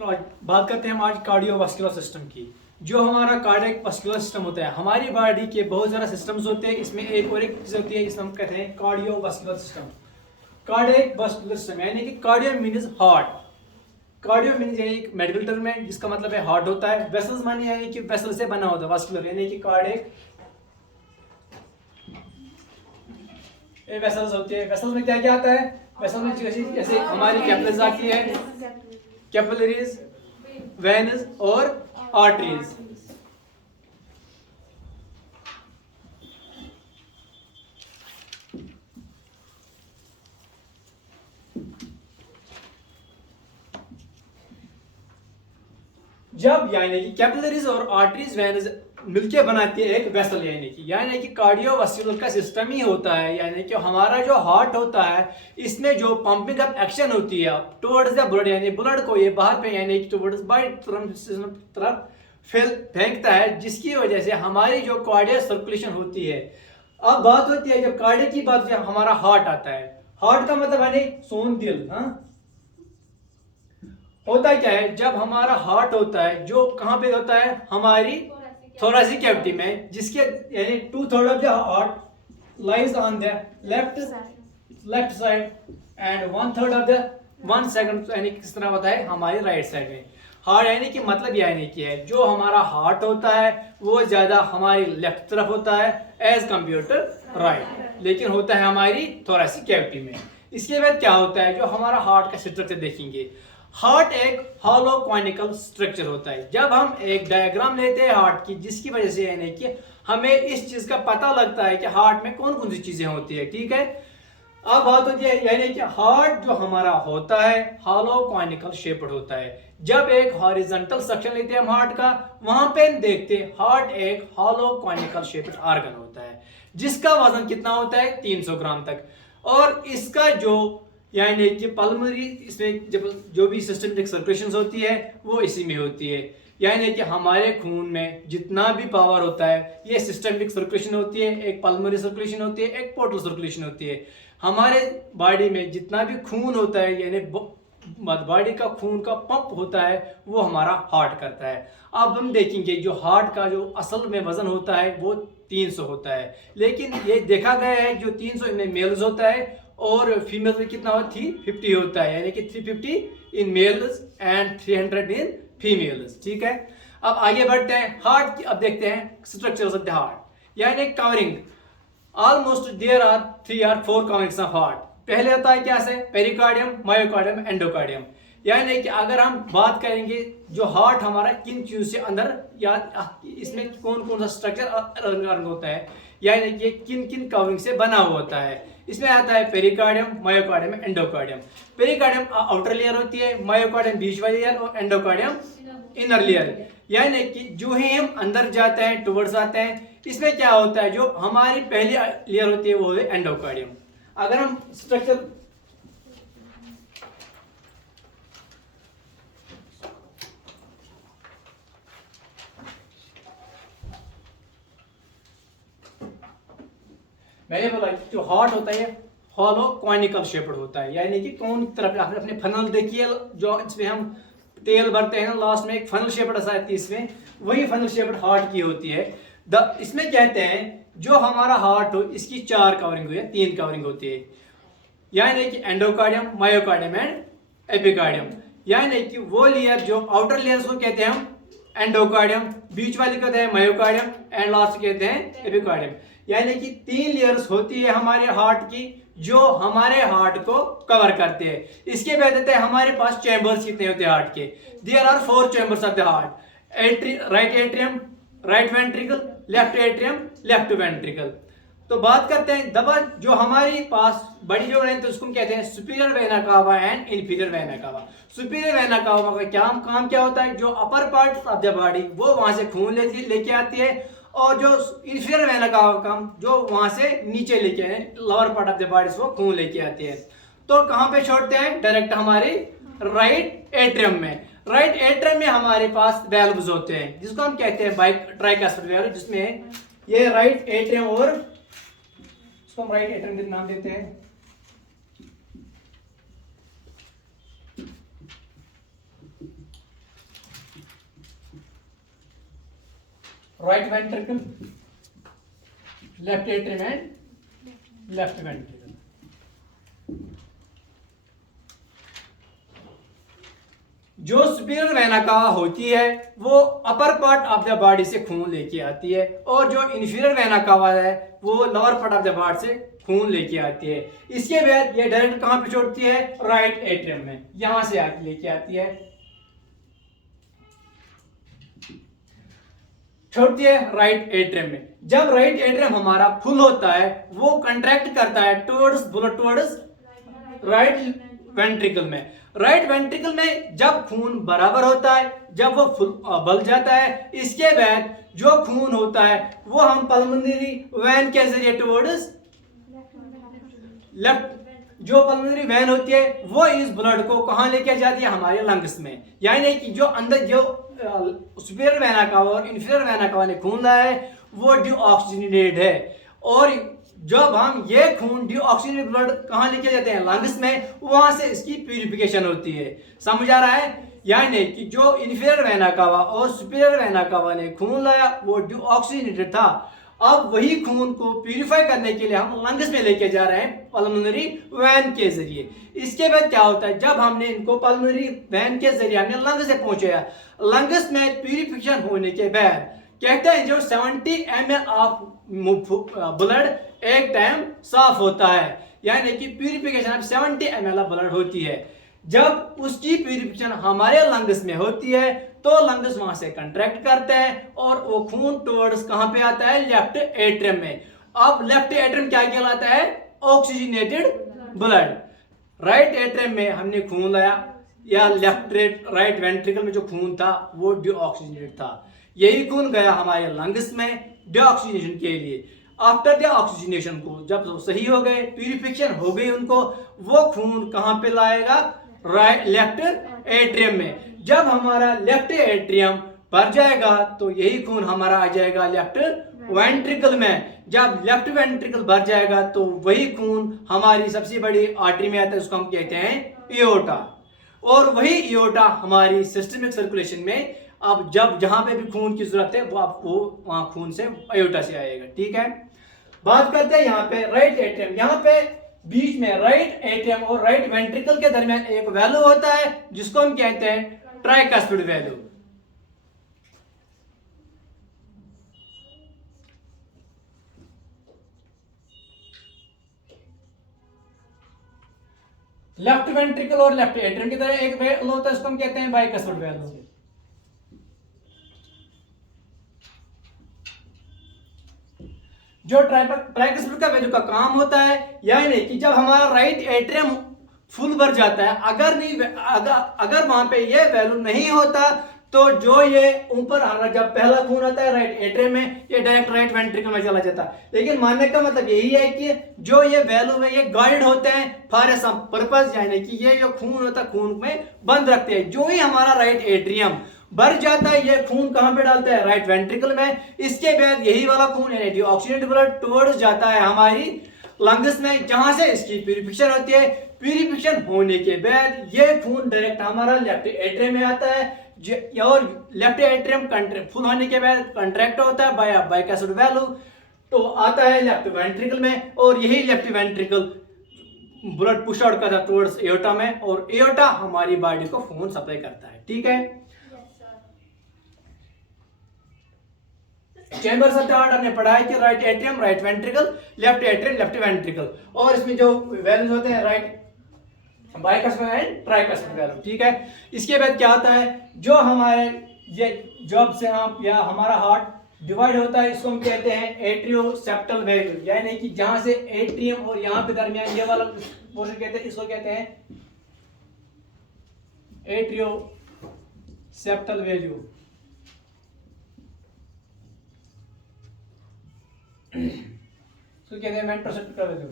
चलो आज बात करते हैं हम आज कार्डियोवास्कुलर सिस्टम की। जो हमारा कार्डियक वास्कुलर सिस्टम होता है, हमारी बॉडी के बहुत ज़्यादा सिस्टम्स होते हैं, इसमें एक और एक चीज़ होती है जिसे हम कहते हैं cardiovascular system. Cardiac vascular system यानी कि cardio means heart. Cardio means यानी एक मेडिकल टर्म है जिसका मतलब है हार्ट होता है। वेसल्स मानी यानी कि वेसल से बना होता है, वास्कुलर यानी कि कार्डियक वेसल्स होती है। वेसल्स में क्या क्या आता है? वेसल में जैसे हमारी कैपिलरीज आती है, कैपिलरीज, वेन्स और आर्टरीज। जब यानी कि कैपिलरीज और आर्टरीज वेन्स मिलके बनाती है एक वेसल, यानी कि कार्डियोवास्कुलर का सिस्टम ही होता है। यानी कि हमारा जो हार्ट होता है इसमें जो पंपिंग ऑफ एक्शन होती है टुवर्ड्स द ब्लड, यानी ब्लड को ये बाहर पे यानी कि टुवर्ड्स बॉडी तरफ फेंकता है, जिसकी वजह से हमारी जो कार्डियक सर्कुलेशन होती है। अब बात होती है जब कार्डियक की बात, जब हमारा हार्ट आता है, हार्ट का मतलब है सोन दिल। हाँ, होता क्या है जब हमारा हार्ट होता है जो कहाँ पे होता है? हमारी थोरेसिक कैविटी में, जिसके यानी 2/3 of the heart lies on the left side and 1/3 of the 1/2 यानी किस तरह होता है हमारी राइट साइड में। हार्ट यानी कि मतलब यानी कि है जो हमारा हार्ट होता है वो ज्यादा हमारी लेफ्ट तरफ होता है एज कंपेयर टू राइट, लेकिन होता है हमारी थोरेसिक कैविटी में। इसके बाद क्या होता है जो हमारा हार्ट का स्ट्रक्चर देखेंगे। हार्ट एक हॉलो कॉनिकल स्ट्रक्चर होता है। जब हम एक डायग्राम लेते हैं हार्ट की, जिसकी वजह से यानी कि हमें इस चीज का पता लगता है कि हार्ट में कौन कौन सी चीजें होती है। ठीक है, अब बात होती है यानी कि हार्ट जो हमारा होता है हॉलो कॉनिकल शेप्ड होता है। जब एक हॉरिजॉन्टल सेक्शन लेते हैं हम हार्ट का, वहां पे देखते हैं हार्ट एक हॉलो कॉनिकल शेप्ड ऑर्गन होता है, जिसका वजन कितना होता है? 300 ग्राम तक। और इसका जो यानी कि पल्मोनरी, इसमें जब जो भी सिस्टमेटिक सर्कुलेशन होती है वो इसी में होती है। यानी कि हमारे खून में जितना भी पावर होता है ये सिस्टमेटिक सर्कुलेशन होती है। एक पल्मोनरी सर्कुलेशन होती है, एक पोर्टल सर्कुलेशन होती है। हमारे बॉडी में जितना भी खून होता है यानी बॉडी का खून का पंप होता है वो हमारा हार्ट करता है। अब हम देखेंगे जो हार्ट का जो असल में वजन होता है वो 300 होता है, लेकिन ये देखा गया है जो 300 इनमें मेल्स होता है और फीमेल में कितना होता है? 350 होता है, यानी कि 350 in males and 300 in females. ठीक है, अब आगे बढ़ते हैं हार्ट की। अब देखते हैं स्ट्रक्चर्स ऑफ द हार्ट, यानी covering. Almost there are 3 or 4 coverings of heart. पहले होता है क्या से? Pericardium, myocardium, endocardium. यानी कि अगर हम बात करेंगे जो हार्ट हमारा किन चीजों से अंदर या इसमें कौन कौन सा स्ट्रक्चर होता है, यानी कि किन किन कवरिंग से बना हुआ होता है। इसमें आता है pericardium, myocardium, endocardium. Pericardium outer layer होती है, मायोकार्डियम बीच वाली लेयर और एंडोकार्डियम इनर लेयर। यानी कि जो ही हम अंदर जाते हैं टुवर्ड्स आते हैं, इसमें क्या होता है जो हमारी पहली लेयर होती है वो है एंडोकार्डियम। अगर हम स्ट्रक्चर मैंने बोला जो हार्ट होता है हॉलो कॉनिकल शेप्ड होता है, यानी कि कौन तरफ अपने फनल देखिए जो इसमें हम तेल भरते हैं लास्ट में एक फनल शेप्ड आती है, इसमें वही फनल शेप्ड हार्ट की होती है। इसमें कहते हैं जो हमारा हार्ट हो इसकी 4 कवरिंग हुई है, 3 कवरिंग होती है, यानी कि एंडोकार्डियम, मायोकार्डियम एंड एपिकार्डियम। यानी कि वो लेयर जो आउटर लेयर्स को कहते हैं हम एंडोकार्डियम, बीच वाली कहते हैं मायोकार्डियम एंड लास्ट कहते हैं एपिकार्डियम। यानी कि 3 लेयर्स होती है हमारे हार्ट की जो हमारे हार्ट को कवर करते हैं। इसके बाद देते हैं हमारे पास चैम्बर्स कितने होते हैं हार्ट के? There are 4 chambers of the heart. Right atrium, right ventricle, left atrium, left ventricle. तो बात करते हैं दबा जो हमारी पास बड़ी जो है तो उसको कहते हैं superior vena cava and inferior vena cava. Superior vena cava का क्या काम क्या होता है? जो upper part of the body वो वहां से खून लेके आती है, और जो इंफीरियर वेना कावा का काम जो वहां से नीचे लेके आए lower part of the body से वो खून लेके आती है। तो कहां पे छोड़ते हैं? डायरेक्ट हमारे राइट एट्रियम में। राइट एट्रियम में हमारे पास वैल्व्स होते हैं जिसको हम कहते हैं ट्राइकास्पिड वैल्व, जिसमें ये राइट एट्रियम और इसको हम राइट एट्रियम के नाम देते हैं। Right ventricle, left atrium and left ventricle. जो सुपीरियर वेना कावा होती है वो upper part of the body से खून लेके आती है, और जो इंफीरियर वेना कावा है वो lower part of the body से खून लेके आती है। इसके बाद ये डायरेक्ट कहां पे छोड़ती है? राइट एट्रियम में, यहां से आके लेके आती है, छोड़ती है राइट एट्रियम में। जब राइट एट्रियम हमारा फुल होता है वो कंट्रैक्ट करता है towards blood towards right ventricle में। राइट वेंट्रिकल में जब खून बराबर होता है, जब वो फुल बल जाता है, इसके बाद जो खून होता है वो हम पल्मोनरी वेन के जरिए टुवर्ड्स लेफ्ट, जो पल्मोनरी वेन होती है वो इस ब्लड को कहां लेके जाती है? हमारे लंग्स में। यानी कि जो अंदर जो सुपीरियर वेना कावा और इंफीरियर वेना कावा ने खून लाया है वो डीऑक्सीजनेटेड है, और जब हम ये खून डीऑक्सीजनेटेड ब्लड कहां लेके जाते हैं? लंग्स में, वहां से इसकी प्यूरिफिकेशन होती है। समझ आ रहा है? यानी कि जो इंफीरियर वेना कावा और सुपीरियर वेना कावा ने खून लाया वो डीऑक्सीजनेटेड था। अब वही खून को प्यूरिफाई करने के लिए हम लंग्स में लेके जा रहे हैं पल्मोनरी वेन के जरिए। इसके बाद क्या होता है? जब हमने इनको पल्मोनरी वेन के जरिए हमने लंग्स से पहुंचाया, लंग्स में प्यूरिफिकेशन होने के बाद कहते हैं जो 70 ml ऑफ ब्लड एक टाइम साफ होता है, यानी कि प्यूरिफिकेशन अब 70 ml ऑफ ब्लड होती है। जब उसकी प्यूरिफिकेशन हमारे लंग्स में होती है तो लंग्स वहां से कंट्रैक्ट करते हैं और वो खून टुवर्ड्स कहां पे आता है? लेफ्ट एट्रियम में। अब लेफ्ट एट्रियम क्या कहलाता है? Oxygenated blood. राइट एट्रियम में हमने खून लाया, या लेफ्ट राइट वेंट्रिकल में जो खून था वो डीऑक्सीजनेटेड था। यही खून गया हमारे लंग्स में डीऑक्सीजनेशन के लिए। आफ्टर द ऑक्सीजनेशन को जब सही हो गए, प्यूरिफिकेशन हो गई उनको, वो खून कहां पे लाएगा? राइट लेफ्ट एट्रियम में। जब हमारा लेफ्ट एट्रियम भर जाएगा तो यही खून हमारा आ जाएगा लेफ्ट वेंट्रिकल में। जब लेफ्ट वेंट्रिकल भर जाएगा तो वही खून हमारी सबसे बड़ी आर्टरी में आता है, उसको हम कहते हैं एओर्टा, और वही एओर्टा हमारी सिस्टमिक सर्कुलेशन में अब जब जहां पे भी खून की जरूरत है वो आपको वहां खून से एओर्टा से आएगा। ठीक है, बात करते हैं यहाँ पे राइट एट्रियम। यहाँ पे बीच में राइट एट्रियम और राइट वेंट्रिकल के दरमियान एक वैल्यू होता है जिसको हम कहते हैं ट्राइकस्पिड वैल्यू। लेफ्ट वेंट्रिकल और लेफ्ट एट्रियम की तरह एक वैल्यू होता है, इसको हम कहते हैं बाइकस्पिड वैल्यू। जो ट्राइकस्पिड का वैल्यू का काम होता है, यानी कि जब हमारा राइट एट्रियम फुल भर जाता है, अगर वहां पे ये वैल्यू नहीं होता तो जो ये ऊपर आ रहा, जब पहला खून आता है राइट एट्रियम में, ये डायरेक्ट राइट वेंट्रिकल में चला जाता है। लेकिन मानने का मतलब यही है कि जो ये वैल्यू है ये गाइड होते हैं फॉर सम पर्पस, यानी कि ये जो खून होता है खून में बंद रखते हैं। जो ही हमारा राइट एट्रियम भर जाता है ये खून कहां पे डालता है? राइट वेंट्रिकल में। इसके बाद यही वाला खून यानी कि ऑक्सीजनेटेड ब्लड टुवर्ड्स जाता है हमारी लंग्स में, जहां से इसकी प्यूरिफिकेशन होती है। प्यूरिफिकेशन होने के बाद ये खून डायरेक्ट हमारा लेफ्ट एट्रियम में आता है, और लेफ्ट एट्रियम फुल होने के बाद कंट्रैक्ट होता है बाय बाइकस्पिड वैल्यू, तो आता है लेफ्ट वेंट्रिकल में, और यही left ventricle blood push out करता है टुवर्ड्स एओर्टा में, और एओर्टा हमारी बॉडी को खून सप्लाई करता है। ठीक है, चैम्बर्स ऑफ द हार्ट हमने पढ़ा है कि right atrium, right ventricle, left atrium, left ventricle, और इसमें जो वैल्यूज होते हैं right bicuspid and tricuspid value. ठीक है, इसके बाद क्या होता है? जो हमारे ये जब से हम या हमारा हार्ट डिवाइड होता है, इसको हम कहते हैं एट्रियोसेप्टल वैल्यू, यानी कि जहां से एट्रियम और यहां पे दरमियान ये वाला पोर्शन कहते हैं, इसको कहते हैं एट्रियोसेप्टल वैल्यू। तो कहते हैं वेंट्रोसेप्टल वैल्यू।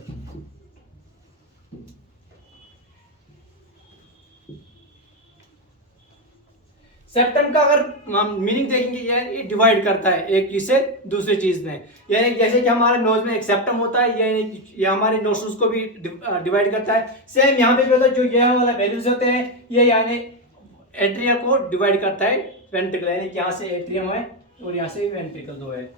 सेप्टम का अगर हम मीनिंग देखेंगे ये डिवाइड करता है एक चीज से दूसरी चीज में, यानी जैसे कि हमारे नोज में एक सेप्टम होता है, यानी ये हमारे नोस्ट्रल्स को भी डिवाइड करता है। सेम यहाँ पे भी जो ये वाला वैल्यूज होते हैं ये यानी एट्रियम को डिवाइड करता है वेंट्रिकल, यानी यहाँ से एट्रियम है, और यहाँ से वेंट्रिकल 2 है।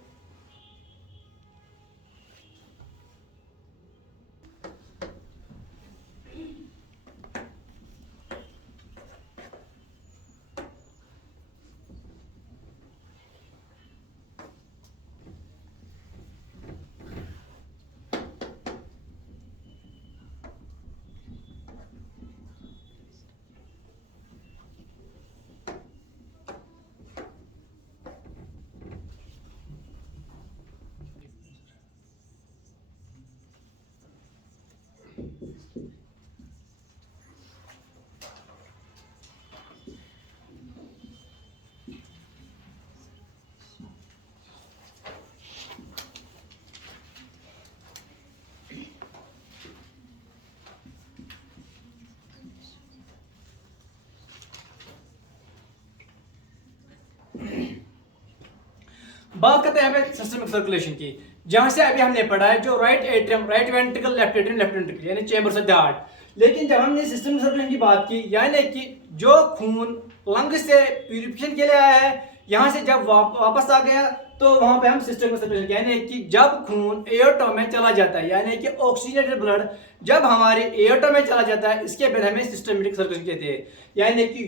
बात करते हैं यहाँ सिस्टमिक सर्कुलेशन की, जहां से अभी हमने पढ़ा है जो right atrium, right ventricle, left atrium, left ventricle यानी चेंबर्स ऑफ द हार्ट। लेकिन जब हमने सिस्टमिक सर्कुलेशन की बात की, यानी कि जो खून लंग से प्यूरिफिकेशन के लिए आया है, यहाँ से जब वापस आ गया तो वहां पे हम सिस्टमिक सर्कुलेशन, यानी कि जब खून एओर्टा में चला जाता है, यानी कि ऑक्सीजनेटेड ब्लड जब हमारे एओर्टा में चला जाता है, इसके बाद हमें सिस्टमिक सर्कुलेशन कहते हैं। यानी कि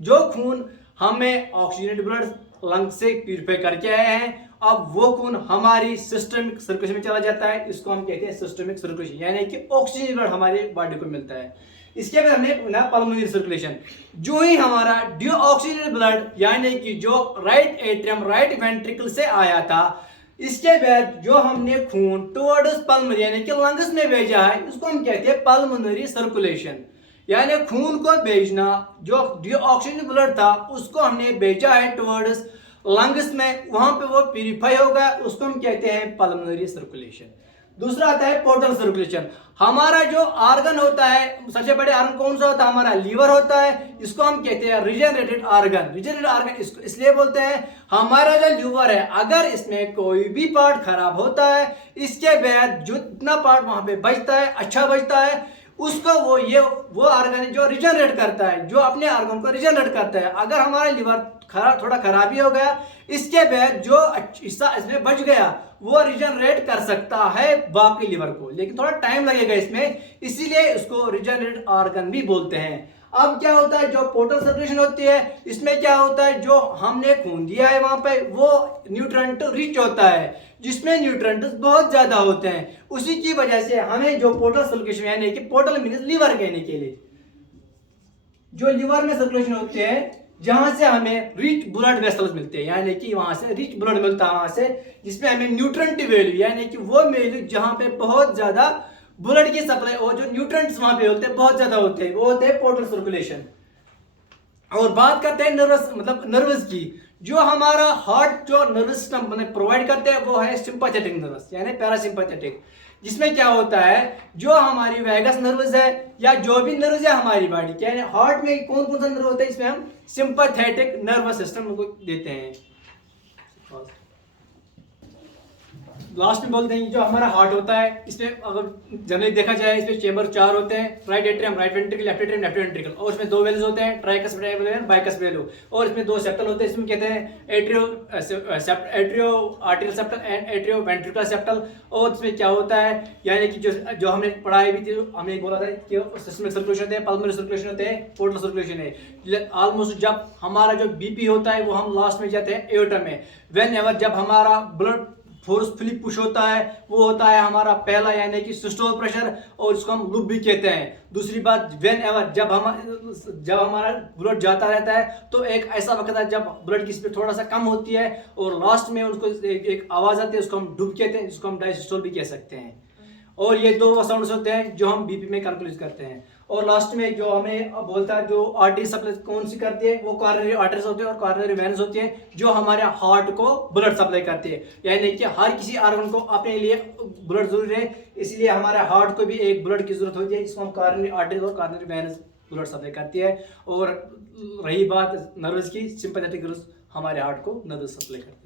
जो खून हमें ऑक्सीजनेटेड ब्लड लंग से प्यूरिफाई करके आए हैं, अब वो खून हमारी सिस्टमिक सर्कुलेशन में चला जाता है, इसको हम कहते हैं सिस्टमिक सर्कुलेशन, यानी कि ऑक्सीजन ब्लड हमारे बॉडी को मिलता है। इसके बाद हमने पल्मोनरी सर्कुलेशन, जो ही हमारा डीऑक्सीजनेटेड ब्लड यानी कि जो राइट एट्रियम, राइट वेंट्रिकल से आया था, इसके बाद जो हमने खून टुवर्ड्स पल्मोनरी यानी कि लंग्स में भेजा है, इसको हम कहते हैं पल्मोनरी सर्कुलेशन। यानी खून को भेजना, जो डीऑक्सीजन ब्लड था उसको हमने भेजा है टुवर्ड्स लंग्स में, वहां पे वो प्यूरिफाई होगा, उसको हम कहते हैं पल्मोनरी सर्कुलेशन। दूसरा आता है पोर्टल सर्कुलेशन। हमारा जो आर्गन होता है, सबसे बड़े आर्गन कौन सा होता है? हमारा लीवर होता है, इसको हम कहते हैं रिजेनरेटेड आर्गन। रिजेनरेटेड आर्गन इसको इसलिए बोलते हैं, हमारा जो लीवर है अगर इसमें कोई भी पार्ट खराब होता है, इसके बाद जितना पार्ट वहां पे बचता है, अच्छा बचता है, उसको वो आर्गन जो रिजेनरेट करता है, जो अपने आर्गन को रिजेनरेट करता है। अगर हमारा लीवर थोड़ा खराबी हो गया, इसके बाद जो हिस्सा इसमें बच गया वो रिजेनरेट कर सकता है बाकी लीवर को, लेकिन थोड़ा टाइम लगेगा इसमें, इसीलिए इसको रिजेनरेट आर्गन भी बोलते हैं। अब क्या होता है, जो पोर्टल सर्कुलेशन होती है, इसमें क्या होता है, जो हमने खून दिया है वहां पे वो न्यूट्रेंट रिच होता है, जिसमें न्यूट्रेंट्स बहुत ज्यादा होते हैं। उसी की वजह से हमें जो पोर्टल सर्कुलेशन यानी कि पोर्टल मींस लीवर कहने के लिए, जो लीवर में सर्कुलेशन होते हैं, जहां से हमें रिच ब्लड वेसल्स मिलते हैं, यानी कि वहां से रिच ब्लड मिलता है, वहां से जिसमें हमें न्यूट्रेंट वैल्यू यानी कि वो वैल्यू जहां पे बहुत ज्यादा ब्लड की सप्लाई और जो न्यूट्रेंट्स वहां पे होते हैं बहुत ज्यादा होते हैं, वो होते हैं पोर्टल सर्कुलेशन। और बात करते हैं नर्वस की, जो हमारा हार्ट जो नर्वस सिस्टम प्रोवाइड करते हैं वो है सिंपैथेटिक नर्वस यानी पैरासिम्पैथेटिक, जिसमें क्या होता है, जो हमारी वैगस नर्वस है या जो भी नर्वस है हमारी बॉडी के, यानी हार्ट में कौन कौन सा नर्व होता है, इसमें हम सिंपैथेटिक नर्वस सिस्टम को देते हैं। लास्ट में बोलते हैं जो हमारा हार्ट होता है, इसमें अगर जनरली देखा जाए इसमें चेंबर 4 होते हैं, right atrium, right ventricle, left atrium, left ventricle, और इसमें 2 वेल्स होते हैं, ट्राइकस वेल, बाइकस वेल, और इसमें 2 सेप्टल होते हैं, इसमें कहते हैं atrio arterial septal and atrio ventricular septal. और इसमें क्या होता है, यानी कि जो हमने पढ़ाई भी थी, हमने बोला था कि सिस्टमिक सर्कुलेशन होते हैं, पल्मोनरी सर्कुलेशन होते हैं, पोर्टल सर्कुलेशन है। ऑलमोस्ट जब हमारा जो बीपी होता है वो हम लास्ट में जाते हैं एओर्टा में, वेन एवर जब हमारा ब्लड फोर्सफुली पुश होता है, वो होता है हमारा पहला यानी कि सिस्टोल प्रेशर, और इसको हम लूप भी कहते हैं। दूसरी बात, व्हेन एवर जब हमारा ब्लड जाता रहता है, तो एक ऐसा वक्त है जब ब्लड की स्पीड थोड़ा सा कम होती है, और लास्ट में उनको एक आवाज आती है, उसको हम डूब कहते हैं, जिसको हम डायसिस्टोल भी कह सकते हैं। और ये 2 साउंड्स होते हैं जो हम बीपी में कैलकुलेट करते हैं। और लास्ट में जो हमें बोलता है जो आर्टरी सप्लाई कौन सी करती है, वो कॉरोनरी आर्टरीज होती है और कॉरोनरी वेन्स होती है, जो हमारे हार्ट को ब्लड सप्लाई करती है। यानी कि हर किसी ऑर्गन को अपने लिए ब्लड जरूरी है, इसलिए हमारे हार्ट को भी एक ब्लड की जरूरत होती है, जिसको हम कॉरोनरी आर्टरीज और कॉरोनरी वेन्स ब्लड सप्लाई करती है। और रही बात नर्वस की, सिंपैथेटिक नर्वस हमारे हार्ट को नर्वस सप्लाई करती है।